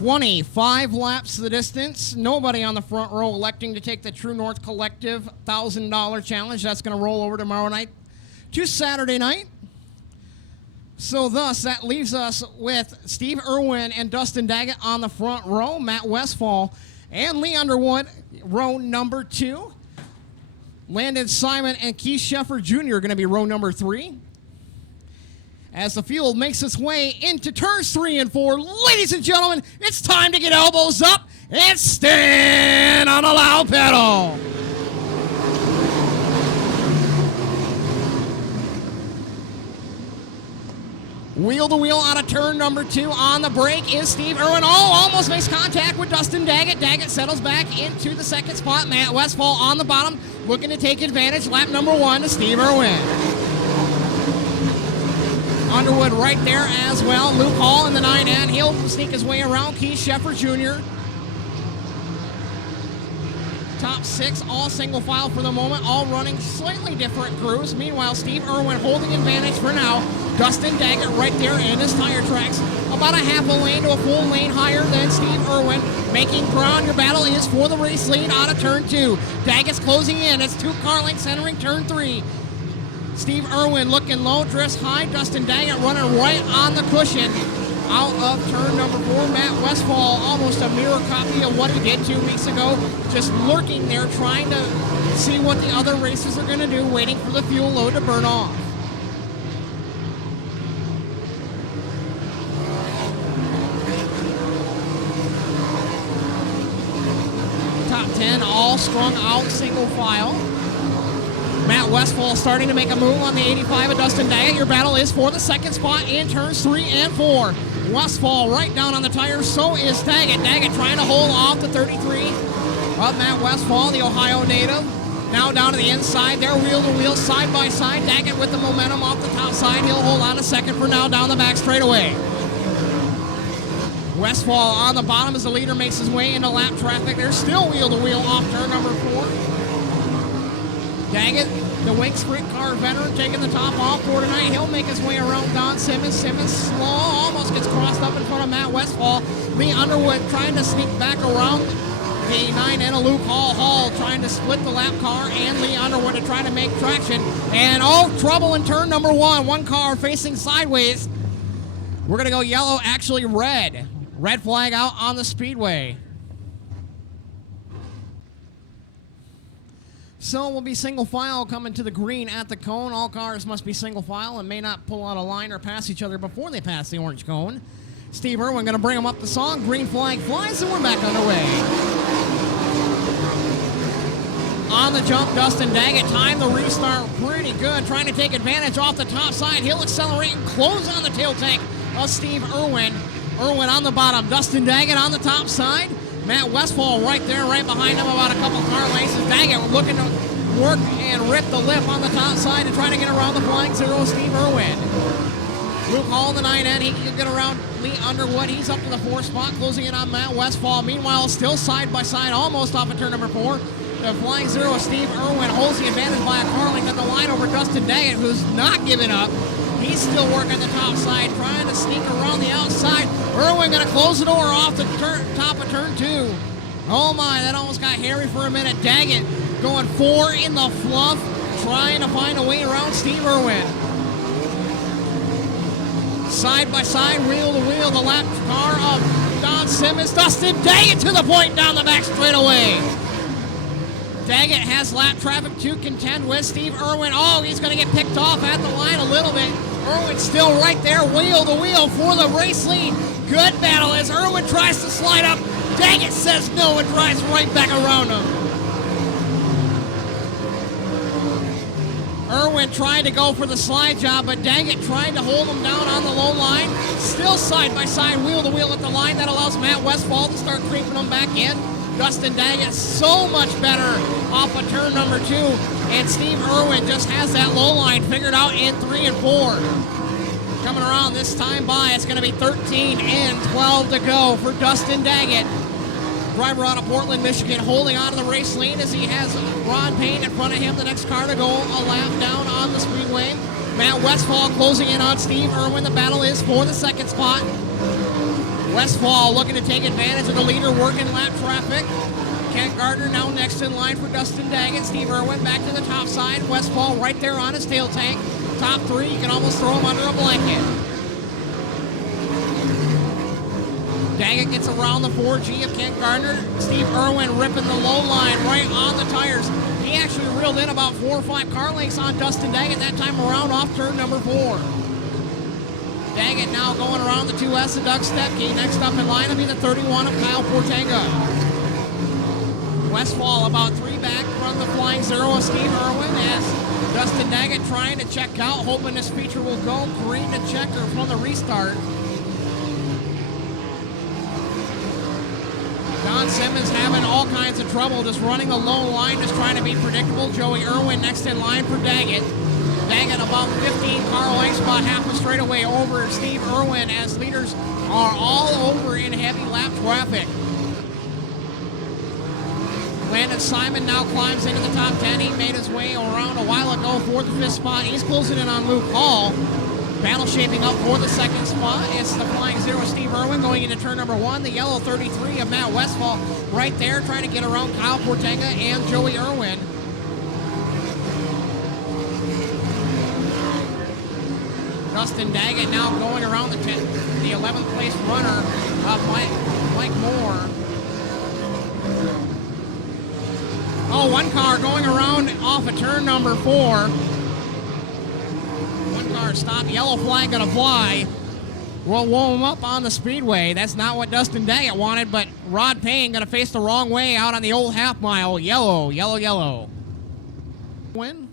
25 laps to the distance. Nobody on the front row electing to take the True North Collective $1,000 challenge. That's going to roll over tomorrow night to Saturday night. So thus, that leaves us with Steve Irwin and Dustin Daggett on the front row, Matt Westfall and Lee Underwood, row number 2. Landon Simon and Keith Sheffer Jr. are going to be row number 3. As the field makes its way into turns 3 and 4, ladies and gentlemen, it's time to get elbows up and stand on a loud pedal. Wheel to wheel out of turn number 2. On the brake is Steve Irwin. Oh, almost makes contact with Dustin Daggett. Daggett settles back into the second spot. Matt Westfall on the bottom, looking to take advantage. Lap number 1 to Steve Irwin. Underwood right there as well. Luke Hall in the 9N. He'll sneak his way around. Keith Sheffer Jr. Top 6, all single file for the moment, all running slightly different crews. Meanwhile, Steve Irwin holding advantage for now. Dustin Daggett right there in his tire tracks. About a half a lane to a full lane higher than Steve Irwin. Making ground. Your battle is for the race lead out of turn 2. Daggett's closing in. It's 2 car lengths entering turn 3. Steve Irwin looking low, drifts high. Dustin Daggett running right on the cushion. Out of turn number 4, Matt Westfall, almost a mirror copy of what he did 2 weeks ago. Just lurking there, trying to see what the other racers are going to do, waiting for the fuel load to burn off. Top 10, all strung out, single file. Matt Westfall starting to make a move on the 85 of Dustin Daggett. Your battle is for the second spot in turns 3 and 4. Westfall right down on the tires, so is Daggett. Daggett trying to hold off the 33 of Matt Westfall, the Ohio native. Now down to the inside, they're wheel to wheel, side by side. Daggett with the momentum off the top side. He'll hold on a second for now down the back straightaway. Westfall on the bottom as the leader makes his way into lap traffic. They're still wheel to wheel off turn number 4. Daggett, the Wake Sprint car veteran, taking the top off for tonight. He'll make his way around Don Simmons. Simmons slow, almost gets crossed up in front of Matt Westfall. Lee Underwood trying to sneak back around the 9N of Luke Hall. Hall trying to split the lap car and Lee Underwood to try to make traction. And oh, trouble in turn number 1. One car facing sideways. We're going to go yellow, actually red. Red flag out on the Speedway. So we'll be single file coming to the green at the cone. All cars must be single file and may not pull out a line or pass each other before they pass the orange cone. Steve Irwin going to bring them up the song. Green flag flies and we're back underway. On the jump, Dustin Daggett timed the restart pretty good, trying to take advantage off the top side. He'll accelerate and close on the tail tank of Steve Irwin. Irwin on the bottom, Dustin Daggett on the top side. Matt Westfall right there, right behind him, about a couple car lengths. Daggett looking to work and rip the lip on the top side and trying to get around the flying 0, Steve Irwin. Luke Hall, the 9N, he can get around Lee Underwood. He's up to the 4th spot, closing in on Matt Westfall. Meanwhile, still side by side, almost off of turn number 4. The flying 0, Steve Irwin, holds the advantage by a car length at the line over Dustin Daggett, who's not giving up. He's still working the top side, trying to sneak around the outside. Irwin going to close the door off the top of turn 2. Oh my, that almost got hairy for a minute. Daggett going 4 in the fluff, trying to find a way around Steve Irwin. Side by side, wheel to wheel, the lap car of Don Simmons. Dustin Daggett to the point down the back straightaway. Daggett has lap traffic to contend with. Steve Irwin, oh, he's going to get picked off at the line a little bit. Irwin still right there, wheel to wheel for the race lead. Good battle as Irwin tries to slide up. Daggett says no and drives right back around him. Irwin trying to go for the slide job, but Daggett trying to hold him down on the low line. Still side by side, wheel to wheel at the line. That allows Matt Westfall to start creeping him back in. Dustin Daggett so much better off of turn number 2. And Steve Irwin just has that low line figured out in 3 and 4. Coming around this time by, it's going to be 13 and 12 to go for Dustin Daggett. Driver out of Portland, Michigan, holding on to the race lead as he has Ron Payne in front of him. The next car to go a lap down on the Speedway. Matt Westfall closing in on Steve Irwin. The battle is for the second spot. Westfall looking to take advantage of the leader working lap traffic. Kent Gardner now next in line for Dustin Daggett. Steve Irwin back to the top side. Westfall right there on his tail tank. Top three, you can almost throw him under a blanket. Daggett gets around the 4G of Kent Gardner. Steve Irwin ripping the low line right on the tires. He actually reeled in about 4 or 5 car lengths on Dustin Daggett that time around off turn number 4. Daggett now going around the 2S of Doug Stepke. Next up in line will be the 31 of Kyle Portenga. Westfall about 3 back from the flying 0 of Steve Irwin as Dustin Daggett trying to check out, hoping this feature will go green to checker from the restart. Don Simmons having all kinds of trouble just running a low line, just trying to be predictable. Joey Irwin next in line for Daggett. Daggett about 15 car lengths, about half a straightaway over Steve Irwin as leaders are all over in heavy lap traffic. Landon Simon now climbs into the top 10. He made his way around a while ago for the 5th spot. He's closing in on Luke Hall. Battle shaping up for the 2nd spot. It's the flying 0 Steve Irwin going into turn number 1. The yellow 33 of Matt Westfall right there trying to get around Kyle Portenga and Joey Irwin. Dustin Daggett now going around the 11th place runner of Mike Moore. Oh, one car going around off of turn number 4. One car stop, yellow flag gonna fly. We'll warm up on the Speedway. That's not what Dustin Daggett wanted, but Rod Payne gonna face the wrong way out on the old half mile. Yellow, yellow, yellow. Win.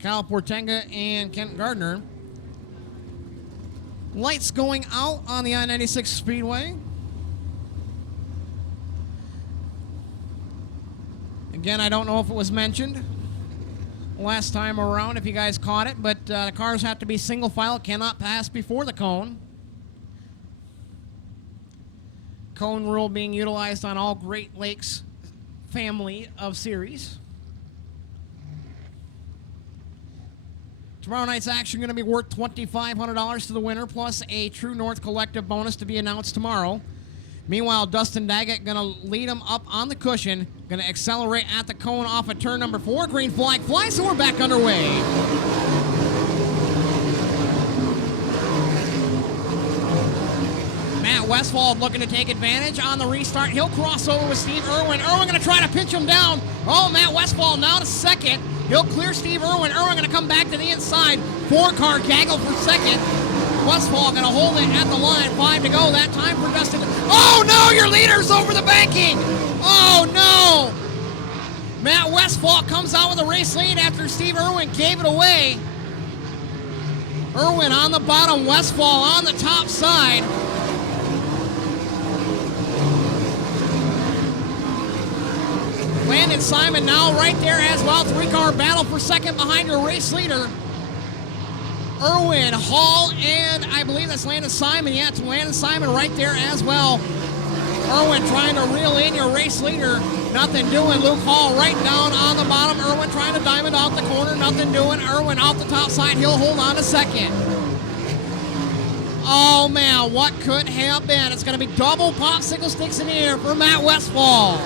Kyle Portenga and Kent Gardner. Lights going out on the I-96 Speedway. Again, I don't know if it was mentioned last time around, if you guys caught it, but the cars have to be single file, cannot pass before the cone. Cone rule being utilized on all Great Lakes family of series. Tomorrow night's action going to be worth $2,500 to the winner, plus a True North collective bonus to be announced tomorrow. Meanwhile, Dustin Daggett going to lead him up on the cushion, going to accelerate at the cone off of turn number 4. Green flag flies, so we're back underway. Matt Westfall looking to take advantage on the restart. He'll cross over with Steve Irwin. Irwin going to try to pinch him down. Oh, Matt Westfall now to 2nd. He'll clear Steve Irwin. Irwin going to come back to the inside. 4-car gaggle for 2nd. Westfall going to hold it at the line. 5 to go. That time for Dustin. Oh, no! Your leader's over the banking! Oh, no! Matt Westfall comes out with a race lead after Steve Irwin gave it away. Irwin on the bottom. Westfall on the top side. Landon Simon now right there as well. 3-car battle for 2nd behind your race leader. Irwin, Hall, and I believe that's Landon Simon. Yeah, it's Landon Simon right there as well. Irwin trying to reel in your race leader. Nothing doing. Luke Hall right down on the bottom. Irwin trying to diamond out the corner. Nothing doing. Irwin off the top side. He'll hold on to 2nd. Oh, man, what could have been? It's going to be double popsicle sticks in the air for Matt Westfall.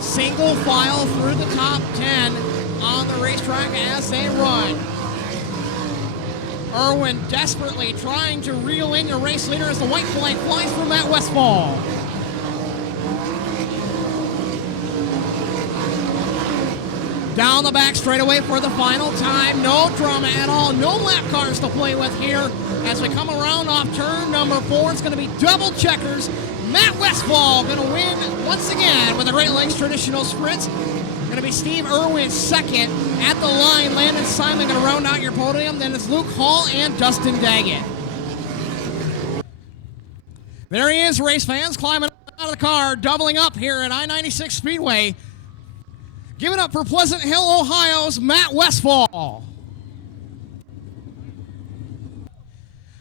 Single file through the top 10 on the racetrack as they run. Irwin desperately trying to reel in your race leader as the white flag flies for Matt Westfall. Down the back straightaway for the final time. No drama at all. No lap cars to play with here as we come around off turn number 4. It's going to be double checkers. Matt Westfall going to win once again with the Great Lakes Traditional Sprints. Going to be Steve Irwin 2nd at the line. Landon Simon going to round out your podium. Then it's Luke Hall and Dustin Daggett. There he is, race fans, climbing out of the car, doubling up here at I-96 Speedway. Give it up for Pleasant Hill, Ohio's Matt Westfall.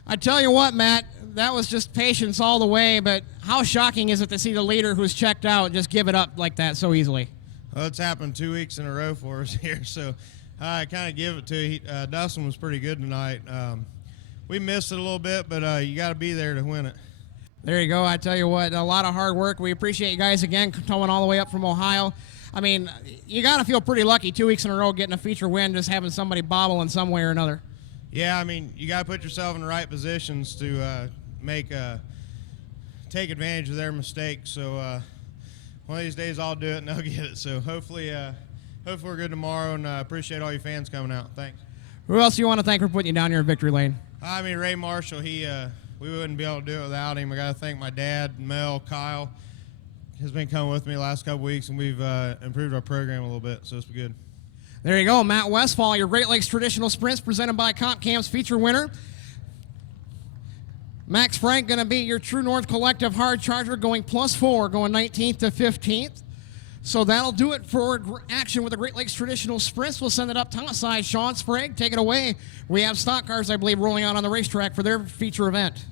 I tell you what, Matt, that was just patience all the way, but how shocking is it to see the leader who's checked out just give it up like that so easily? Well, it's happened 2 weeks in a row for us here, so I kind of give it to you. Dustin was pretty good tonight. We missed it a little bit, but you got to be there to win it. There you go. I tell you what, a lot of hard work. We appreciate you guys again coming all the way up from Ohio. I mean, you got to feel pretty lucky 2 weeks in a row getting a feature win, just having somebody bobble in some way or another. Yeah, I mean, you got to put yourself in the right positions to take advantage of their mistakes. So one of these days I'll do it and they'll get it. So hopefully we're good tomorrow, and appreciate all you fans coming out. Thanks. Who else do you want to thank for putting you down here in victory lane? I mean, Ray Marshall, we wouldn't be able to do it without him. I got to thank my dad, Mel, Kyle, has been coming with me the last couple weeks, and we've improved our program a little bit, so it's good. There you go, Matt Westfall, your Great Lakes Traditional Sprints presented by Comp Cam's feature winner. Max Frank going to be your True North Collective hard charger, going +4, going 19th to 15th. So that'll do it for action with the Great Lakes Traditional Sprints. We'll send it up top side. Sean Sprague, take it away. We have stock cars, I believe, rolling out on the racetrack for their feature event.